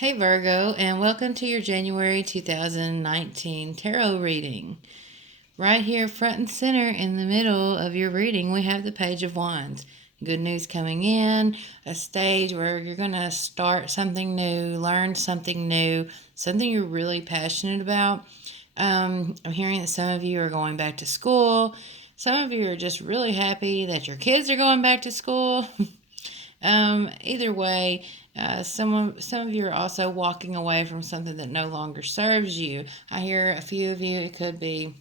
Hey Virgo, and welcome to your January 2019 tarot reading. Right here, front and center in the middle of your reading, we have the Page of Wands. Good news coming in, a stage where you're going to start something new, learn something new, something you're really passionate about. I'm hearing that some of you are going back to school. Some of you are just really happy that your kids are going back to school. Either way, some of you are also walking away from something that no longer serves you. I hear a few of you, it could be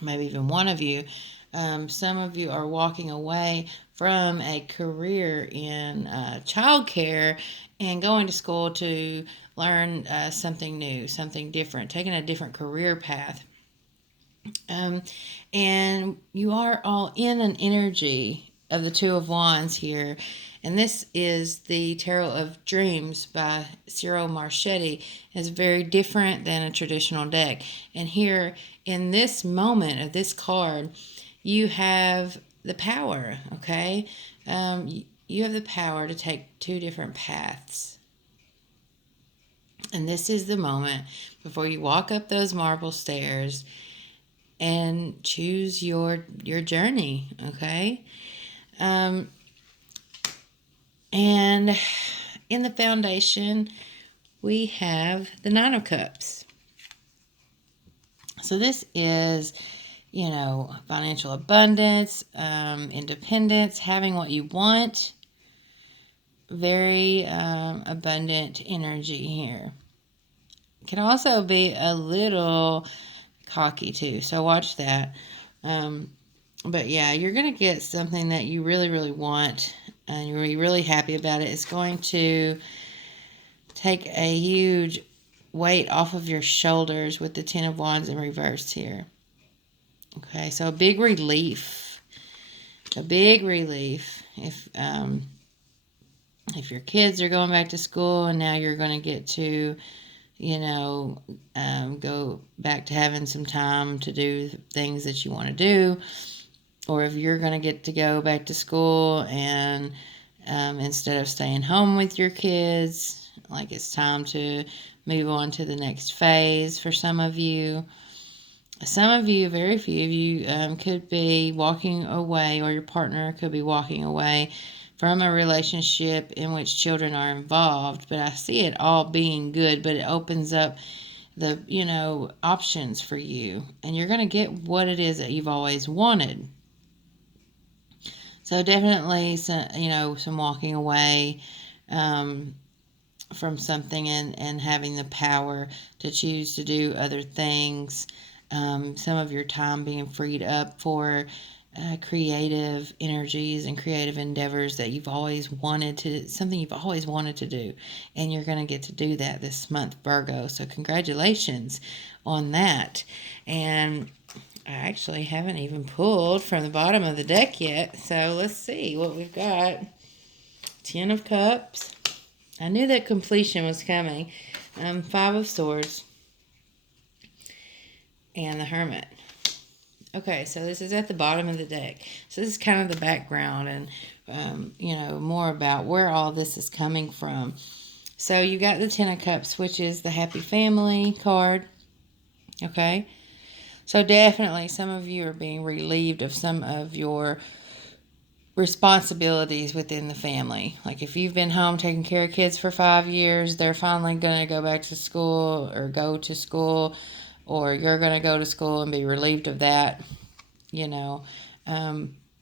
maybe even one of you. Some of you are walking away from a career in childcare and going to school to learn something new, something different, taking a different career path. Um, and you are all in an energy of the Two of Wands here. And this is the Tarot of Dreams by Cyril Marchetti. It's very different than a traditional deck. And here, in this moment of this card, you have the power, okay? You have the power to take two different paths. And this is the moment before you walk up those marble stairs and choose your journey, okay? um, and in the foundation we have the Nine of Cups. So this is, financial abundance, independence, having what you want. Very abundant energy here. Can also be a little cocky too, so watch that. But yeah, you're going to get something that you really, really want, and you're really happy about it. It's going to take a huge weight off of your shoulders with the Ten of Wands in reverse here. Okay, so a big relief. A big relief if your kids are going back to school and now you're going to get to go back to having some time to do things that you want to do, or if you're going to get to go back to school and instead of staying home with your kids, like it's time to move on to the next phase for some of you. Some of you, very few of you, could be walking away, or your partner could be walking away from a relationship in which children are involved. But I see it all being good, but it opens up the, options for you. And you're going to get what it is that you've always wanted. So definitely, some walking away from something and having the power to choose to do other things. Some of your time being freed up for creative energies and creative endeavors that you've always wanted to, something you've always wanted to do. And you're going to get to do that this month, Virgo. So congratulations on that. And I actually haven't even pulled from the bottom of the deck yet. So let's see what we've got. Ten of Cups. I knew that completion was coming. Five of Swords. And the Hermit. Okay, so this is at the bottom of the deck. So this is kind of the background and, more about where all this is coming from. So you got the Ten of Cups, which is the Happy Family card. Okay. So definitely some of you are being relieved of some of your responsibilities within the family. Like if you've been home taking care of kids for 5 years, they're finally going to go back to school or go to school, or you're going to go to school and be relieved of that,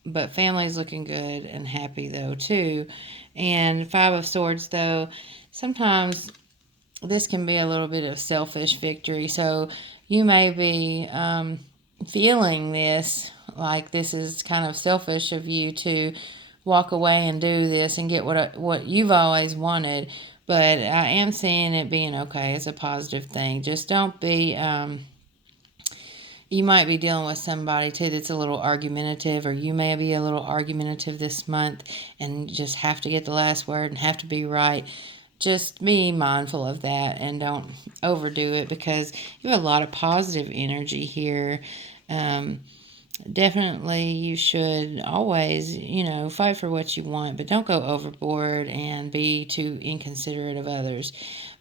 But family's looking good and happy though too. And Five of Swords though, sometimes this can be a little bit of selfish victory. So you may be feeling this, like this is kind of selfish of you to walk away and do this and get what you've always wanted. But I am seeing it being okay. It's a positive thing. Just don't be, you might be dealing with somebody too that's a little argumentative, or you may be a little argumentative this month and just have to get the last word and have to be right. Just be mindful of that and don't overdo it, because you have a lot of positive energy here. definitely you should always, fight for what you want, but don't go overboard and be too inconsiderate of others.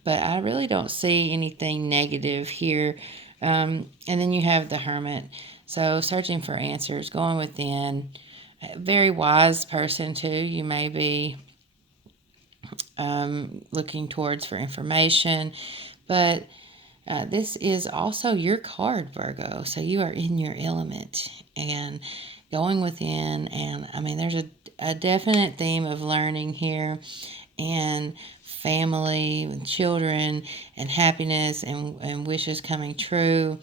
But I really don't see anything negative here. And then you have the Hermit. So searching for answers, going within. A very wise person, too. You may be looking towards for information, but this is also your card, Virgo. So you are in your element and going within. And I mean, there's a definite theme of learning here and family and children and happiness and wishes coming true.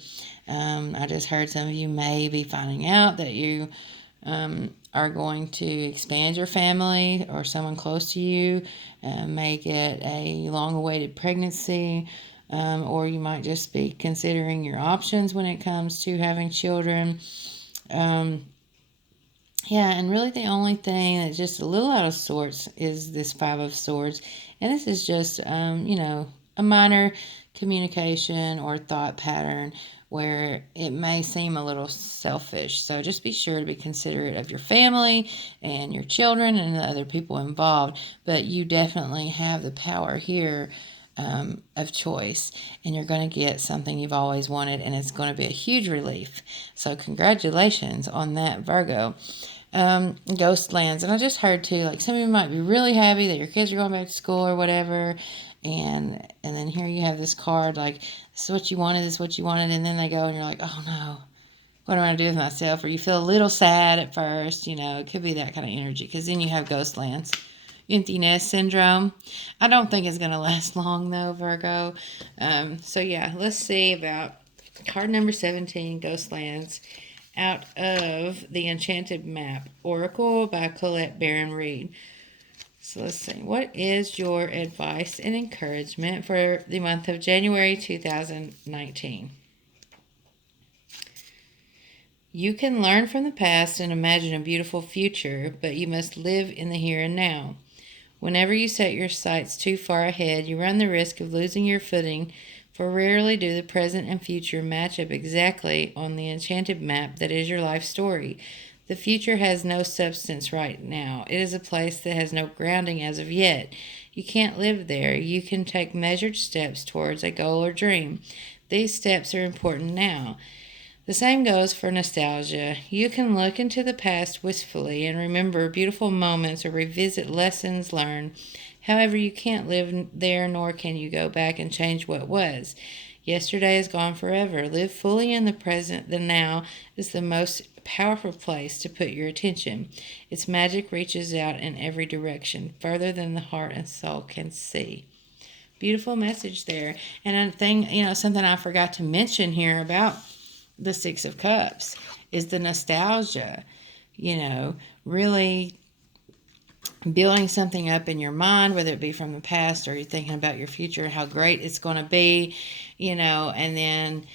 I just heard some of you may be finding out that you are going to expand your family, or someone close to you may get a long awaited pregnancy, or you might just be considering your options when it comes to having children. Um, yeah, and really the only thing that's just a little out of sorts is this Five of Swords. And this is just, a minor communication or thought pattern where it may seem a little selfish. So just be sure to be considerate of your family and your children and the other people involved. But you definitely have the power here of choice, and you're going to get something you've always wanted, and it's going to be a huge relief. So congratulations on that, Virgo. Ghost lands, and I just heard too, like some of you might be really happy that your kids are going back to school or whatever, and then here you have this card like this is what you wanted, this is what you wanted, and then they go and you're like, oh no, what am I going to do with myself? Or you feel a little sad at first, it could be that kind of energy, because then you have ghost lands. Empty nest syndrome. I don't think it's going to last long though, Virgo. So yeah, let's see about card number 17, ghost lands, out of the Enchanted Map, Oracle by Colette Baron Reed. So let's see, what is your advice and encouragement for the month of January 2019? You can learn from the past and imagine a beautiful future, but you must live in the here and now. Whenever you set your sights too far ahead, you run the risk of losing your footing, for rarely do the present and future match up exactly on the enchanted map that is your life story. The future has no substance right now. It is a place that has no grounding as of yet. You can't live there. You can take measured steps towards a goal or dream. These steps are important now. The same goes for nostalgia. You can look into the past wistfully and remember beautiful moments or revisit lessons learned. However, you can't live there, nor can you go back and change what was. Yesterday is gone forever. Live fully in the present. The now is the most powerful place to put your attention. Its magic reaches out in every direction, further than the heart and soul can see. Beautiful message there. And a thing, something I forgot to mention here about the Six of Cups is the nostalgia, really building something up in your mind, whether it be from the past or you're thinking about your future and how great it's going to be, and then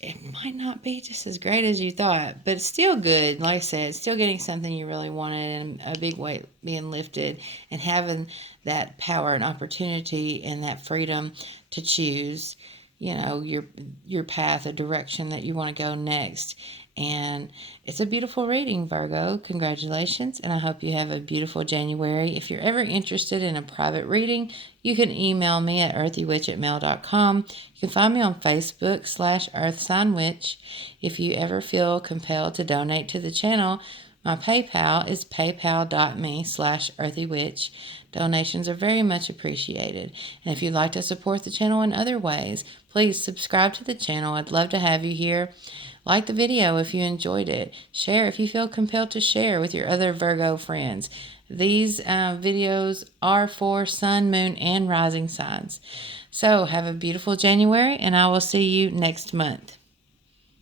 it might not be just as great as you thought, but it's still good. Like I said, still getting something you really wanted and a big weight being lifted and having that power and opportunity and that freedom to choose, your path, a direction that you want to go next. And it's a beautiful reading, Virgo. Congratulations, and I hope you have a beautiful January. If you're ever interested in a private reading, you can email me at earthywitch@mail.com. You can find me on Facebook /EarthSignWitch. If you ever feel compelled to donate to the channel, my PayPal is paypal.me/earthywitch. Donations are very much appreciated. And if you'd like to support the channel in other ways, please subscribe to the channel. I'd love to have you here. Like the video if you enjoyed it. Share if you feel compelled to share with your other Virgo friends. These videos are for sun, moon, and rising signs. So have a beautiful January, and I will see you next month.